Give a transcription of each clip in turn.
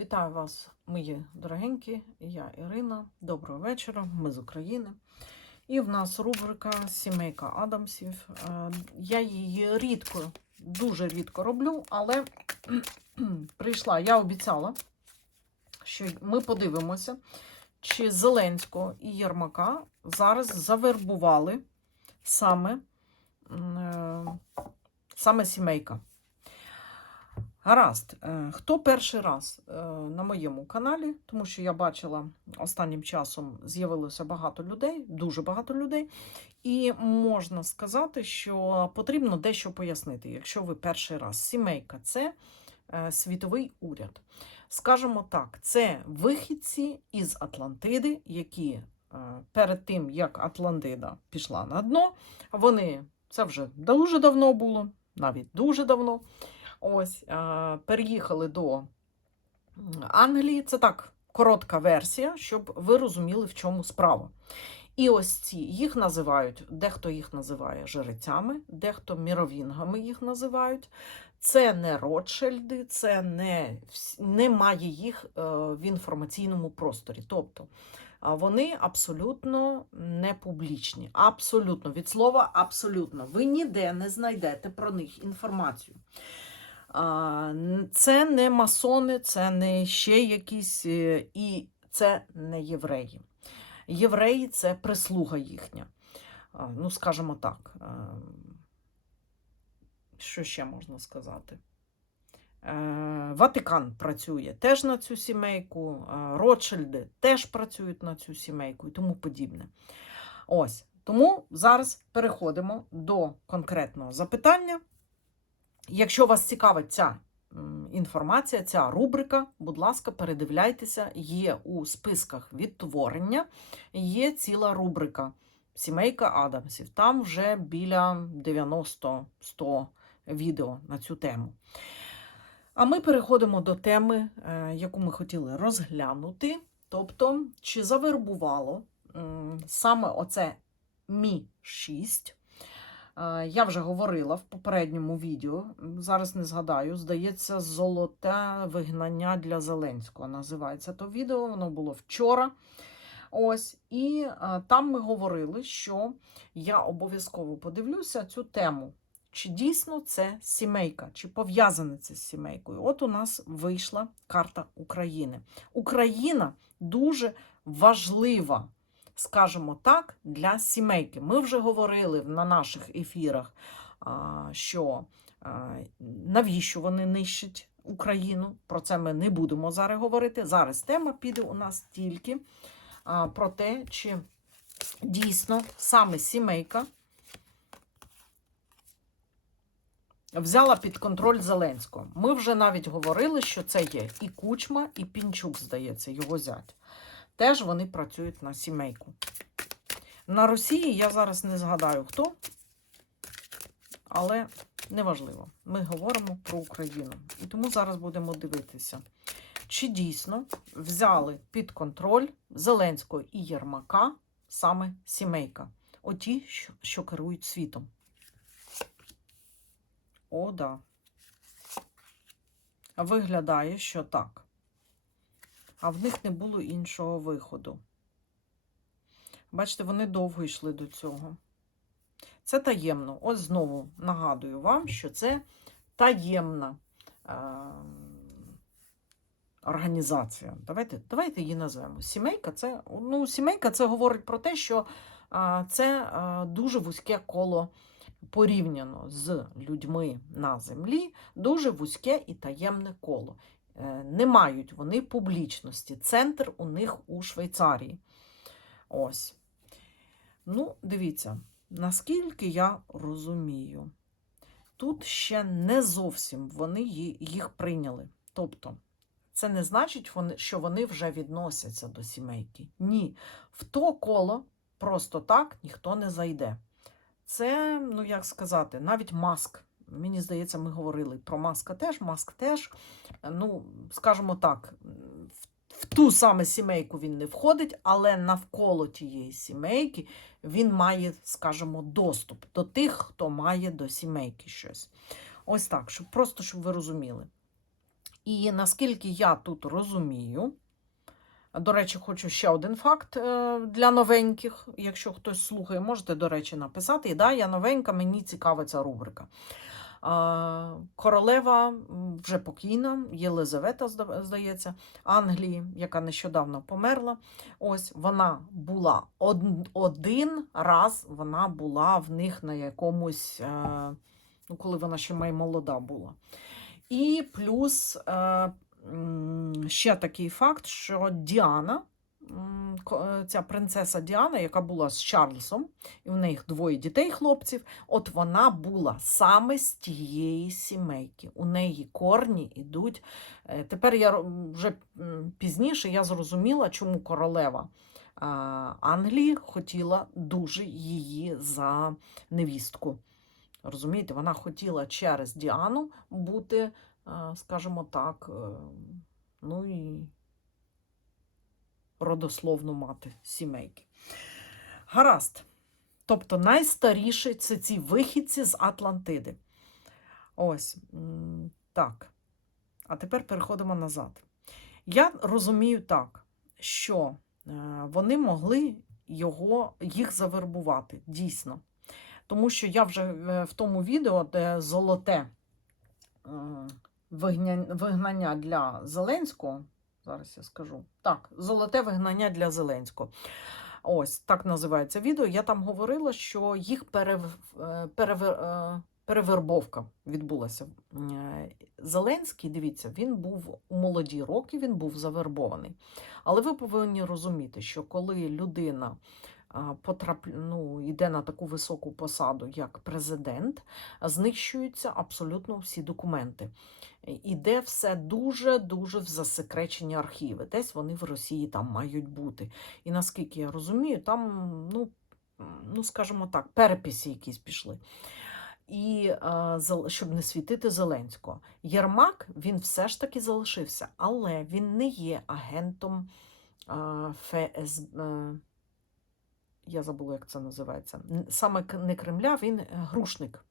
Вітаю вас, мої дорогенькі. Я Ірина. Доброго вечора. Ми з України. І в нас рубрика Сімейка Адамсів. Е, Я її рідко, дуже рідко роблю, але прийшла, я обіцяла, що ми подивимося, чи Зеленського і Єрмака зараз завербували саме, е, саме сімейка. Гаразд, Е, хто перший раз е, на моєму каналі, тому що я бачила останнім часом з'явилося багато людей, дуже багато людей, і можна сказати, що потрібно дещо пояснити, якщо ви перший раз. Сімейка це е, світовий уряд. Скажімо так, це вихідці із Атлантиди, які перед тим, як Атлантида пішла на дно, вони це вже дуже давно було, навіть дуже давно. Ось, переїхали до Англії. Це так, коротка версія, щоб ви розуміли, в чому справа. І ось ці їх називають, дехто їх називає жрецями, дехто міровінгами їх називають. Це не Ротшильди, це не, немає їх е, в інформаційному просторі. Тобто вони абсолютно не публічні. Абсолютно, від слова абсолютно. Ви ніде не знайдете про них інформацію. Це не масони, це не ще якісь, е, і це не євреї. Євреї це прислуга їхня. Ну, скажімо так. е, Що ще можна сказати? Е, Ватикан працює теж на цю сімейку, Ротшильди теж працюють на цю сімейку і тому подібне. Ось. Тому зараз переходимо до конкретного запитання. Якщо вас цікавить ця інформація, ця рубрика, будь ласка, передивляйтеся, є у списках відтворення, є ціла рубрика Сімейка Адамсів. Там вже біля 90-100 відео на цю тему. А ми переходимо до теми, е, яку ми хотіли розглянути. Тобто, чи завербувало саме оце Мі 6 Е, Я вже говорила в попередньому відео, зараз не згадаю, здається, золоте вигнання для Зеленського називається то відео, воно було вчора. Ось, і е, там ми говорили, що я обов'язково подивлюся цю тему. Чи дійсно це сімейка, чи пов'язане це з сімейкою? От у нас вийшла карта України. Україна дуже важлива скажімо так, для сімейки. Ми вже говорили на наших ефірах, що навіщо вони нищать Україну. Про це ми не будемо зараз говорити. Зараз тема піде у нас тільки про те, чи дійсно саме сімейка взяла під контроль Зеленського. Ми вже навіть говорили, що це є і Кучма, і Пінчук, здається, його зять. Теж вони працюють на сімейку. На Росії я зараз не згадаю хто, але неважливо. Ми говоримо про Україну. І тому зараз будемо дивитися, чи дійсно взяли під контроль Зеленського і Єрмака саме сімейка. Оті, що, керують світом. О, да. Виглядає, що так а в них не було іншого виходу. Бачите, вони довго йшли до цього. Це таємно. Ось знову нагадую вам, що це таємна е- організація. Давайте давайте її назвемо. Сімейка це, ну, сімейка це говорить про те, що е- це е- дуже вузьке коло порівняно з людьми на землі, дуже вузьке і таємне коло. Е, Не мають вони публічності. Центр у них у Швейцарії. Ось. Ну, дивіться, наскільки я розумію, тут ще не зовсім вони їх прийняли. Тобто, це не значить, що вони вже відносяться до сімейки. Ні. В то коло просто так ніхто не зайде. Це, ну як сказати, навіть маск. Мені здається, ми говорили про маска теж. Маск теж, ну, скажімо так, в, ту саме сімейку він не входить, але навколо тієї сімейки він має, скажімо, доступ до тих, хто має до сімейки щось. Ось так, щоб просто щоб ви розуміли. І наскільки я тут розумію, до речі, хочу ще один факт е, для новеньких. Якщо хтось слухає, можете, до речі, написати. І да, я новенька, мені цікава ця рубрика. Королева вже покійна, Єлизавета, зда- здається, Англії, яка нещодавно померла. Ось вона була од- один раз, вона була в них на якомусь, е, ну, коли вона ще май молода була. І плюс е, ще такий факт, що Діана, ця принцеса Діана, яка була з Чарльзом, і в них двоє дітей, хлопців, от вона була саме з тієї сімейки. У неї корні йдуть. е, Тепер я вже пізніше я зрозуміла, чому королева Англії хотіла дуже її за невістку. Розумієте, вона хотіла через Діану бути, е, скажімо так, е, ну і родословну мати сімейки. Гаразд. Тобто найстаріші це ці вихідці з Атлантиди. Ось так. А тепер переходимо назад. Я розумію так, що е, вони могли його, їх завербувати дійсно. Тому що я вже е, в тому відео, де золоте е, вигнання для Зеленського. Зараз я скажу. Так, золоте вигнання для Зеленського. Ось так називається відео. Я там говорила, що їх перев, е, перевер, е, перевербовка відбулася. Е, Зеленський, дивіться, він був у молоді роки, він був завербований. Але ви повинні розуміти, що коли людина потрап... ну, йде на таку високу посаду, як президент, знищуються абсолютно всі документи. Іде все дуже-дуже в засекречені архіви. Десь вони в Росії там мають бути. І наскільки я розумію, там, ну, ну скажімо так, переписи якісь пішли. І е, щоб не світити Зеленського. Єрмак він все ж таки залишився, але він не є агентом е, ФС. е, Я забула, як це називається. Саме не Кремля, він грушник.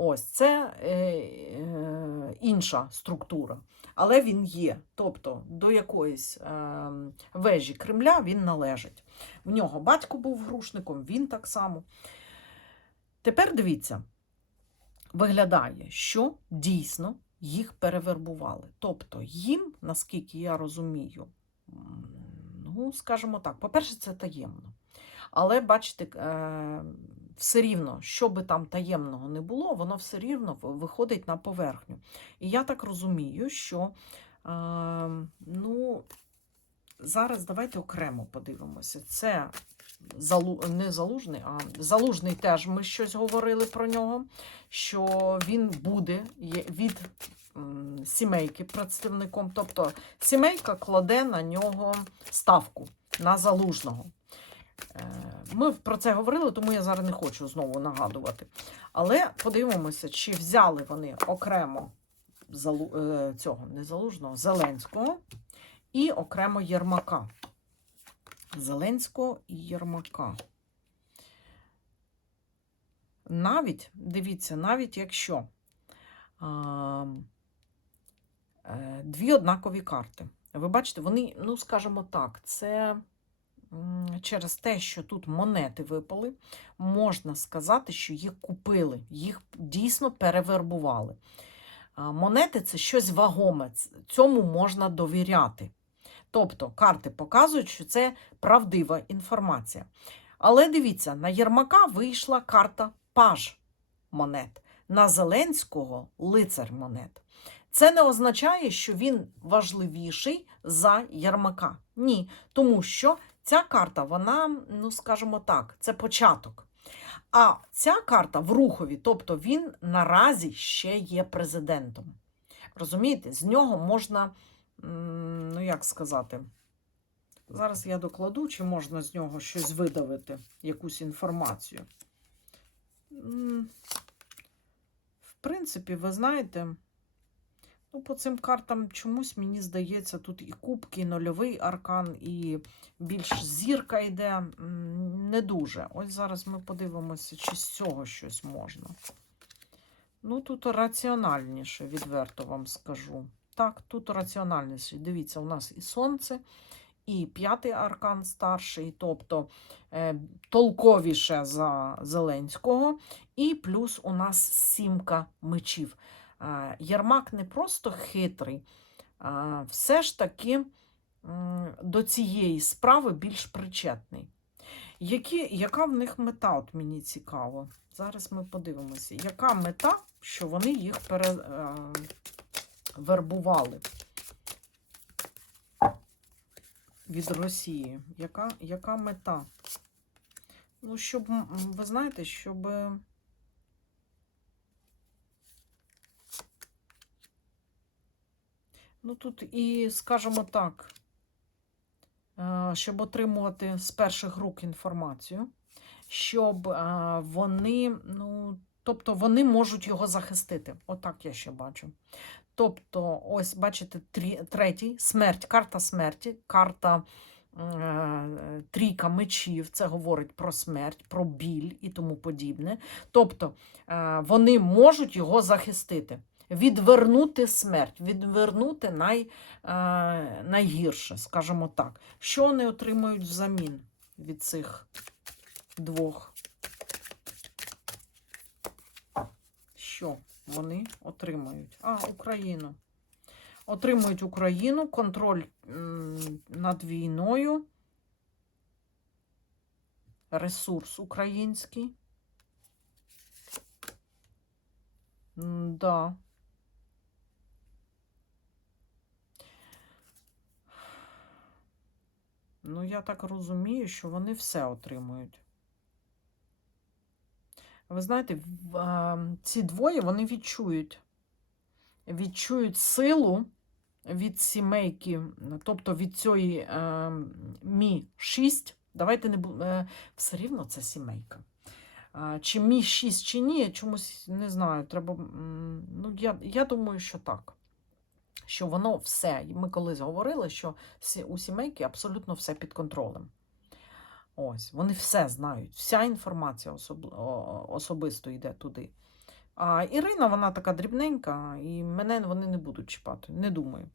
Ось це е, е, інша структура. Але він є. Тобто до якоїсь е, вежі Кремля він належить. В нього батько був грушником, він так само. Тепер дивіться, виглядає, що дійсно їх перевербували. Тобто їм, наскільки я розумію, ну, скажімо так, по-перше, це таємно. Але бачите, е, все рівно, що би там таємного не було, воно все рівно виходить на поверхню. І я так розумію, що е, ну, зараз давайте окремо подивимося. Це залу, не залужний, а залужний теж ми щось говорили про нього, що він буде від сімейки представником. Тобто сімейка кладе на нього ставку на залужного. Е, Ми про це говорили, тому я зараз не хочу знову нагадувати. Але подивимося, чи взяли вони окремо залу... е, цього не залужного Зеленського і окремо Єрмака. Зеленського і Єрмака. Навіть, дивіться, навіть якщо а, е, дві однакові карти. Ви бачите, вони, ну, скажімо так, це через те, що тут монети випали, можна сказати, що їх купили, їх дійсно перевербували. Монети це щось вагоме, цьому можна довіряти. Тобто карти показують, що це правдива інформація. Але дивіться, на Єрмака вийшла карта паж монет, на Зеленського лицар монет. Це не означає, що він важливіший за Єрмака. Ні, тому що ця карта, вона, ну скажімо так, це початок. А ця карта в рухові, тобто він наразі ще є президентом. Розумієте, з нього можна, ну як сказати, зараз я докладу, чи можна з нього щось видавити, якусь інформацію. В принципі, ви знаєте, ну, по цим картам чомусь мені здається, тут і кубки, і нульовий аркан, і більш зірка йде. Не дуже. Ось зараз ми подивимося, чи з цього щось можна. Ну, тут раціональніше, відверто вам скажу. Так, тут раціональність. Дивіться, у нас і сонце, і п'ятий аркан старший, тобто е, толковіше за Зеленського, і плюс у нас сімка мечів. Єрмак не просто хитрий, все ж таки до цієї справи більш причетний. Які, яка в них мета? От мені цікаво. Зараз ми подивимося, яка мета, що вони їх пере, е, від Росії. Яка, яка мета? Ну, щоб, ви знаєте, щоб. Ну, тут і, скажімо так, е, щоб отримувати з перших рук інформацію, щоб е, вони, ну, тобто вони можуть його захистити. Отак я ще бачу. Тобто, ось, бачите, третій смерть, карта смерті, карта е, трійка мечів, це говорить про смерть, про біль і тому подібне. Тобто, вони можуть його захистити. Відвернути смерть, відвернути най, е, найгірше, скажімо так. Що вони отримують взамін від цих двох? Що вони отримають? А, Україну. Отримують Україну, контроль над війною, ресурс український. Да. Ну, я так розумію, що вони все отримують. Ви знаєте, ці двоє вони відчують. Відчують силу від сімейки, тобто від цієї е, Мі 6. Давайте не е, все рівно це сімейка. Чи Мі 6, чи ні, чомусь не знаю. Треба. Ну, я, я думаю, що так. Що воно все. Ми колись говорили, що у сімейки абсолютно все під контролем. Ось, вони все знають, вся інформація особ... особисто йде туди. А Ірина, вона така дрібненька, і мене вони не будуть чіпати, не думаю.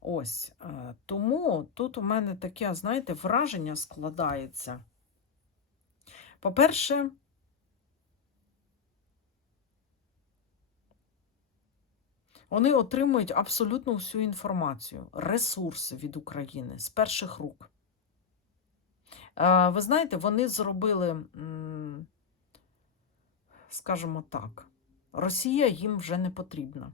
Ось. е, Тому тут у мене таке, знаєте, враження складається. По-перше, вони отримують абсолютно всю інформацію, ресурси від України з перших рук. Е, Ви знаєте, вони зробили, скажімо так, Росія їм вже не потрібна.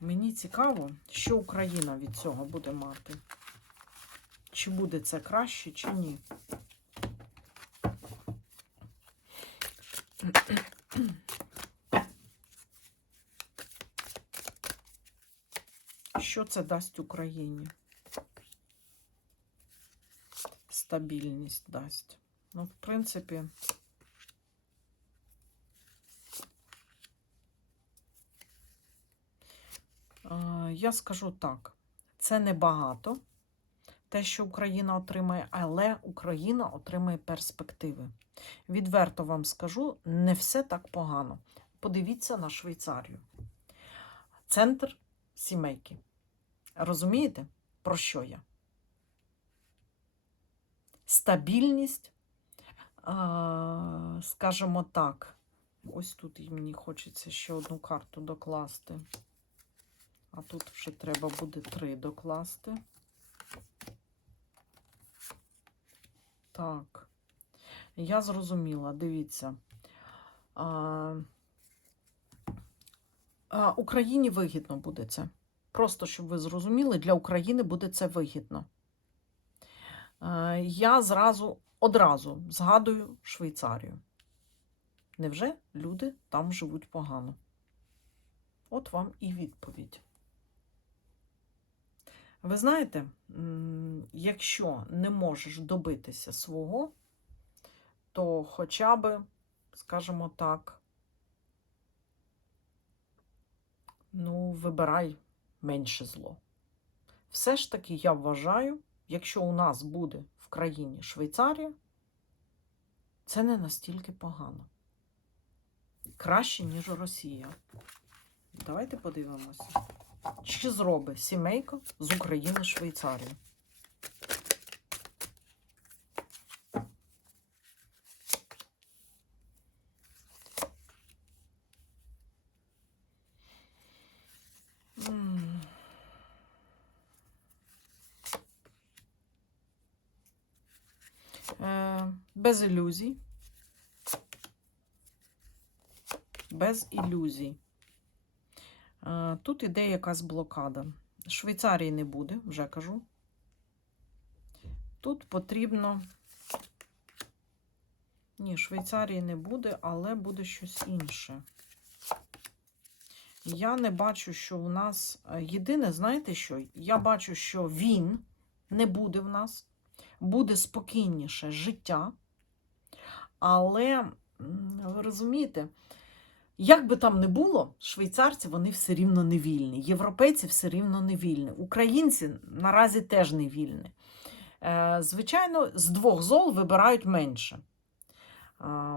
Мені цікаво, що Україна від цього буде мати. Чи буде це краще, чи ні. Що це дасть Україні? Стабільність дасть. Ну, в принципі, е, я скажу так: це небагато, те, що Україна отримає, але Україна отримає перспективи. Відверто вам скажу, не все так погано. Подивіться на Швейцарію. Центр сімейки. Розумієте, про що я? Стабільність, скажімо так. Ось тут мені хочеться ще одну карту докласти. А тут вже треба буде три докласти. Так, я зрозуміла, дивіться. Україні вигідно буде це. Просто щоб ви зрозуміли, для України буде це вигідно. Е, Я зразу одразу згадую Швейцарію. Невже люди там живуть погано? От вам і відповідь. Ви знаєте, якщо не можеш добитися свого, то хоча б, скажімо так, ну, вибирай менше зло. Все ж таки, я вважаю, якщо у нас буде в країні Швейцарія, це не настільки погано. Краще, ніж Росія. Давайте подивимося. Чи зробить сімейка з України Швейцарію? М. Е, Без ілюзій. Без ілюзій. Е, Тут іде якась блокада. Швейцарії не буде, вже кажу. Тут потрібно. Ні, Швейцарії не буде, але буде щось інше. Я не бачу, що у нас. е, Єдине, знаєте що? Я бачу, що він не буде в нас, буде спокійніше життя. Але, ви розумієте, як би там не було, швейцарці вони все рівно не вільні, європейці все рівно не вільні, українці наразі теж не вільні. Е, Звичайно, з двох зол вибирають менше.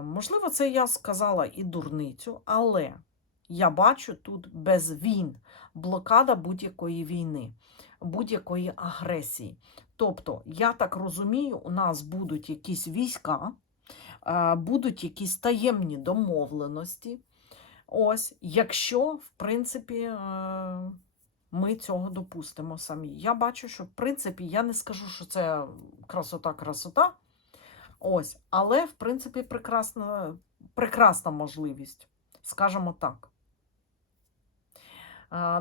Можливо, це я сказала і дурницю, але я бачу тут без війн блокада будь-якої війни, будь-якої агресії. Тобто, я так розумію, у нас будуть якісь війська, будуть якісь таємні домовленості. Ось, якщо, в принципі, е, ми цього допустимо самі. Я бачу, що в принципі я не скажу, що це красота-красота. Ось, але, в принципі, прекрасна, прекрасна можливість, скажімо так.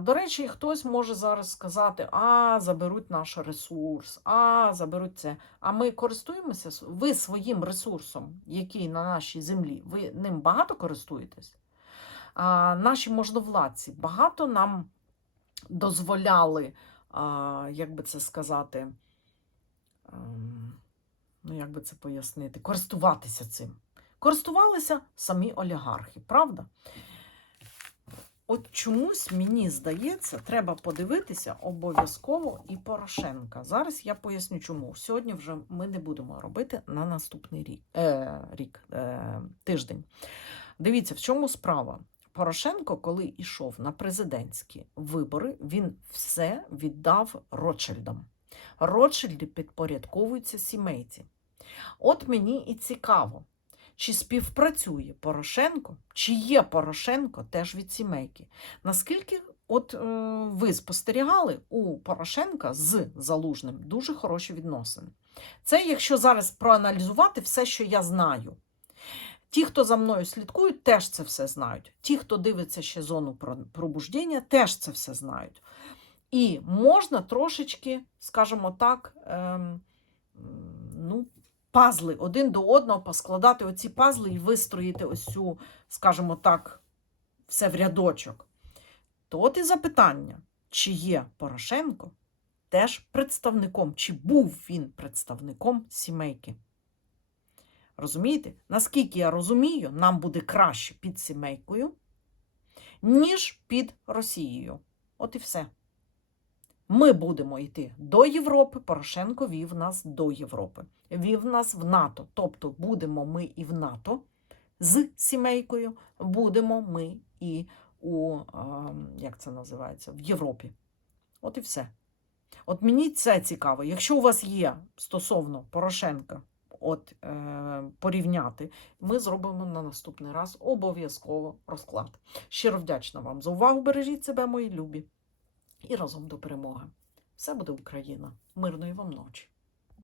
До речі, хтось може зараз сказати: а, заберуть наш ресурс, а, заберуть це. А ми користуємося ви своїм ресурсом, який на нашій землі, ви ним багато користуєтесь? А, наші можновладці багато нам дозволяли, а, як би це сказати, ем, ну як би це пояснити, користуватися цим. Користувалися самі олігархи, правда? От чомусь мені здається, треба подивитися обов'язково і Порошенка. Зараз я поясню, чому. Сьогодні вже ми не будемо робити на наступний рік, е, рік е, тиждень. Дивіться, в чому справа. Порошенко, коли йшов на президентські вибори, він все віддав Ротшильдам. Ротшильди підпорядковуються сімейці. От мені і цікаво, чи співпрацює Порошенко, чи є Порошенко теж від сімейки. Наскільки от е, ви спостерігали у Порошенка з Залужним дуже хороші відносини. Це якщо зараз проаналізувати все, що я знаю. Ті, хто за мною слідкують, теж це все знають. Ті, хто дивиться ще зону про- пробуждення, теж це все знають. І можна трошечки, скажімо так, ем, ну, пазли один до одного поскладати оці пазли і вистроїти ось цю, скажімо так, все в рядочок. То от і запитання, чи є Порошенко теж представником, чи був він представником сімейки? Розумієте? Наскільки я розумію, нам буде краще під сімейкою, ніж під Росією. От і все. Ми будемо йти до Європи. Порошенко вів нас до Європи, вів нас в НАТО. Тобто будемо ми і в НАТО з сімейкою, будемо ми і у, як це називається, в Європі. От і все. От мені це цікаво. Якщо у вас є стосовно Порошенка, от е, порівняти, ми зробимо на наступний раз обов'язково розклад. Щиро вдячна вам за увагу. Бережіть себе, мої любі і разом до перемоги. Все буде Україна. Мирної вам ночі.